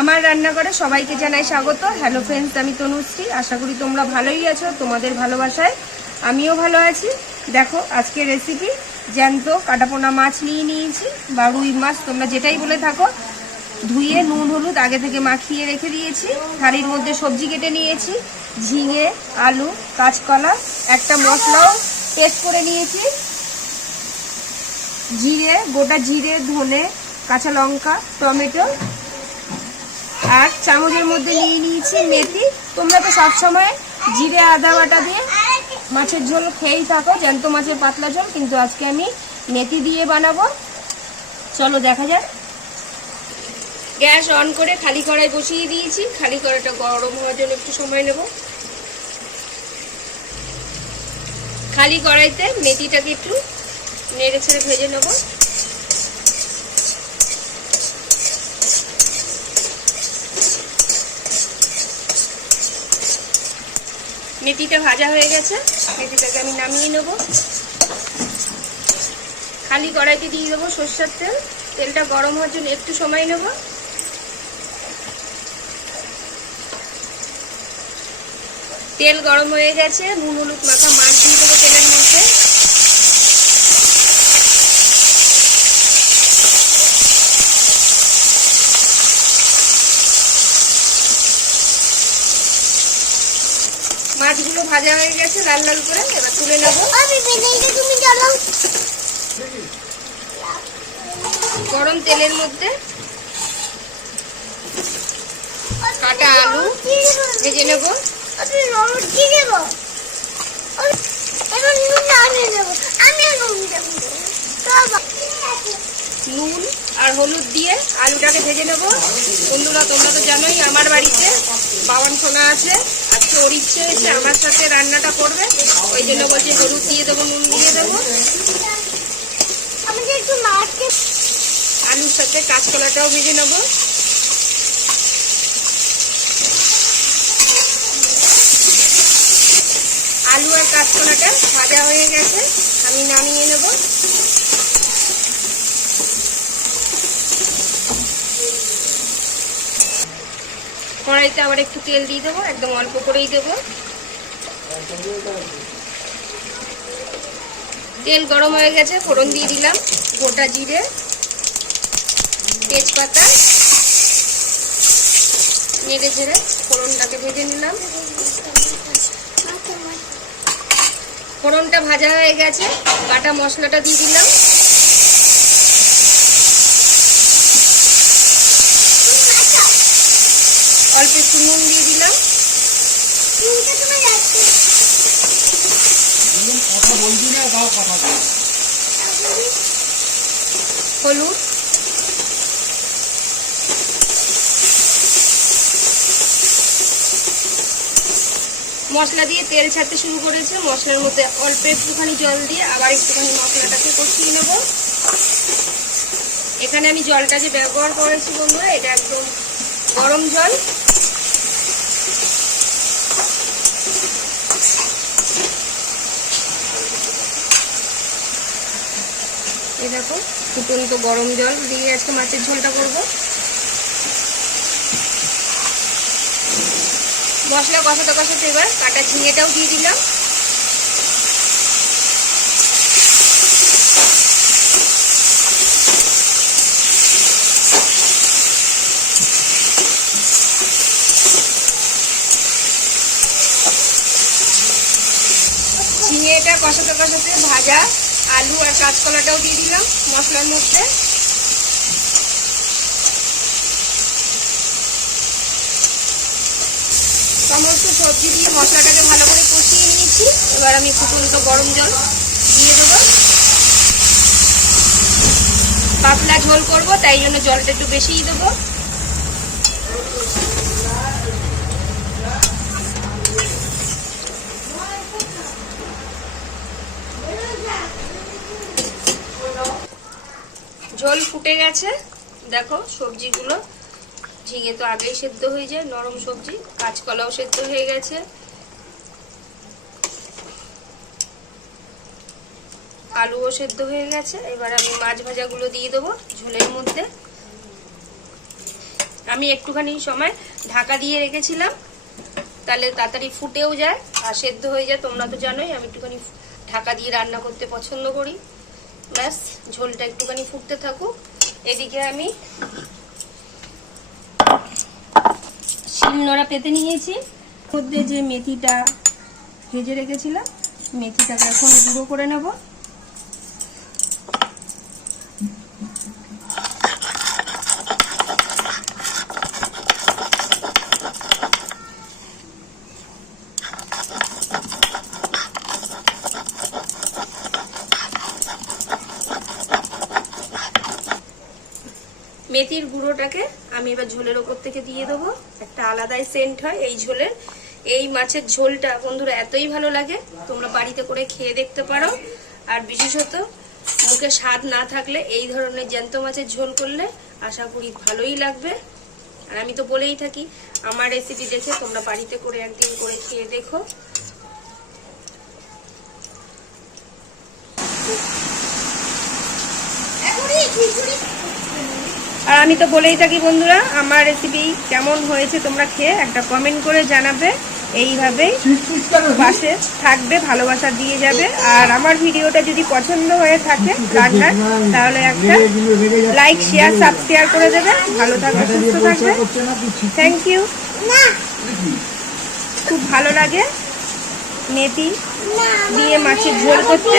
আমার রান্নাঘরে সবাইকে জানাই স্বাগত। হ্যালো ফ্রেন্ডস, আমি তনুশ্রী। আশা করি তোমরা ভালোই আছো। তোমাদের ভালোবাসায় আমিও ভালো আছি। দেখো আজকের রেসিপি, জ্যান্ত কাটাপোনা মাছ নিয়ে নিয়েছি বা রুই মাছ, তোমরা যেটাই বলে থাকো। ধুয়ে নুন হলুদ আগে থেকে মাখিয়ে রেখে দিয়েছি। হাঁড়ির মধ্যে সবজি কেটে নিয়েছি, ঝিঙে, আলু, কাঁচকলা, একটা মশলাও পেস্ট করে নিয়েছি। জিরে, গোটা জিরে, ধনে, কাঁচা লঙ্কা, টমেটো, আর চামচের মধ্যে নিয়ে নিয়েছি মেথি। তোমরা তো সবসময় জিরে আদা বাটা দিয়ে মাছের ঝোল খেয়েই থাকো, জ্যান্ত মাছের পাতলা ঝোল, কিন্তু আজকে আমি মেথি দিয়ে বানাবো। চলো দেখা যাক। গ্যাস অন করে খালি কড়াই বসিয়ে দিয়েছি। খালি কড়াইটা গরম হওয়ার জন্য একটু সময় নেব। খালি কড়াইতে মেথিটাকে একটু নেড়ে ছেড়ে ভেজে নেব। মেথিটা ভাজা হয়ে গেছে, মেথিটাকে আমি নামিয়ে নেব। খালি কড়াইতে দিয়ে দেবো সরষের তেল। তেলটা গরম হওয়ার জন্য একটু সময় নেব। তেল গরম হয়ে গেছে, নুন হলুদ মাখা মাছ দিয়ে দেবো তেলের মধ্যে। মাছগুলো ভাজা হয়ে গেছে লাল লাল করে, এবার তুলে নেব। গরম তেলের মধ্যে কাটা আলু ভেজে নেব। নুন আর হলুদ দিয়ে আলুটাকে ভেজে নেব। বন্ধুরা, তোমরা তো জানোই আমার বাড়িতে বাবান সোনা আছে। আজকে ওর ইচ্ছে হয়েছে আমার সাথে রান্নাটা করবে, ওই জন্য বলছে হলুদ দিয়ে দেবো, নুন দিয়ে দেবো। আলুর সাথে কাঁচকলাটাও ভেজে নেব। আলু আর কাঁচকলাটা ভাজা হয়ে গেছে, আমি নামিয়ে নেব। কড়াইতে আবার একটু তেল দিয়ে দেবো, একদম অল্প করেই দেবো। তেল গরম হয়ে গেছে, ফোড়ন দিয়ে দিলাম গোটা জিরে, তেজপাতা, নেড়ে ঝেড়ে ফোড়নটাকে ভেজে নিলাম। ফোড়নটা ভাজা হয়ে গেছে, বাটা মশলাটা দিয়ে দিলাম। অল্প একটু নুন দিয়ে দিলাম। হলুদ, মশলা দিয়ে তেল ছাড়তে শুরু করেছে। মশলার মধ্যে অল্প একটুখানি জল দিয়ে আবার একটুখানি মশলাটাকে কষিয়ে নেব। এখানে আমি জলটা যে ব্যবহার করেছি বন্ধুরা, এটা একদম গরম জল। এই দেখো ফুটন্ত গরম জল দিয়ে আজকে মাছের ঝোলটা করব। মশলা কষাতে কষাতে এবার কাটা ঝিঙেটাও দিয়ে দিলাম। ঝিঙেটা কষাতে কষাতে ভাজা আলু আর কাঁচকলাটাও দিয়ে দিলাম মশলার মধ্যে। সমস্ত সবজি দিয়ে মশলাটাকে ভালো করে কষিয়ে নিয়েছি। এবার আমি ফুটন্ত গরম জল দিয়ে দেবো। পাতলা ঝোল করব, তাই জন্য জলটা একটু বেশিই দেবো। ঝোল ফুটে গেছে, দেখো সবজিগুলো, ঝিঙে তো আগেই সেদ্ধ হয়ে যায়, নরম সবজি, কাঁচকলাও সেদ্ধ হয়ে গেছে, আলুও সেদ্ধ হয়ে গেছে। এবার আমি মাছ ভাজাগুলো দিয়ে দেবো ঝোলের মধ্যে। আমি একটুখানি সময় ঢাকা দিয়ে রেখেছিলাম, তাহলে তাড়াতাড়ি ফুটেও যায় আর সেদ্ধ হয়ে যায়। তোমরা তো জানোই আমি একটুখানি ঢাকা দিয়ে রান্না করতে পছন্দ করি। ব্যাস ঝোলটা একটুখানি ফুটতে থাকুক। এদিকে আমি শিলনোড়া পেতে নিয়েছি, মধ্যে যে মেথিটা ভেজে রেখেছিলাম মেথিটাকে এখন গুঁড়ো করে নেব। মেথির গুঁড়োটাকে আমি এবার ঝোলের ওপর থেকে দিয়ে দেবো, একটা আলাদাই সেন্ট হয় এই ঝোলের। এই মাছের ঝোলটা বন্ধুরা এতই ভালো লাগে, তোমরা বাড়িতে করে খেয়ে দেখতে পারো। আর বিশেষত মুখে স্বাদ না থাকলে এই ধরনের জ্যান্ত মাছের ঝোল করলে আশা করি ভালোই লাগবে। আর আমি তো বলেই থাকি আমার রেসিপি দেখে তোমরা বাড়িতে করে একদিন করে খেয়ে দেখো। আর আমি তো বলেই থাকি বন্ধুরা আমার রেসিপি কেমন হয়েছে তোমরা খেয়ে একটা কমেন্ট করে জানাবে। এইভাবেই পাশে থাকবে, ভালোবাসা দিয়ে যাবে। আর আমার ভিডিওটা যদি পছন্দ হয়ে থাকে রান্নার, তাহলে একটা লাইক শেয়ার সাবস্ক্রাইব করে দেবে। ভালো থাকবে, সুস্থ থাকবে। Thank you. খুব ভালো লাগে মেথি দিয়ে মাছের ঝোল করতে।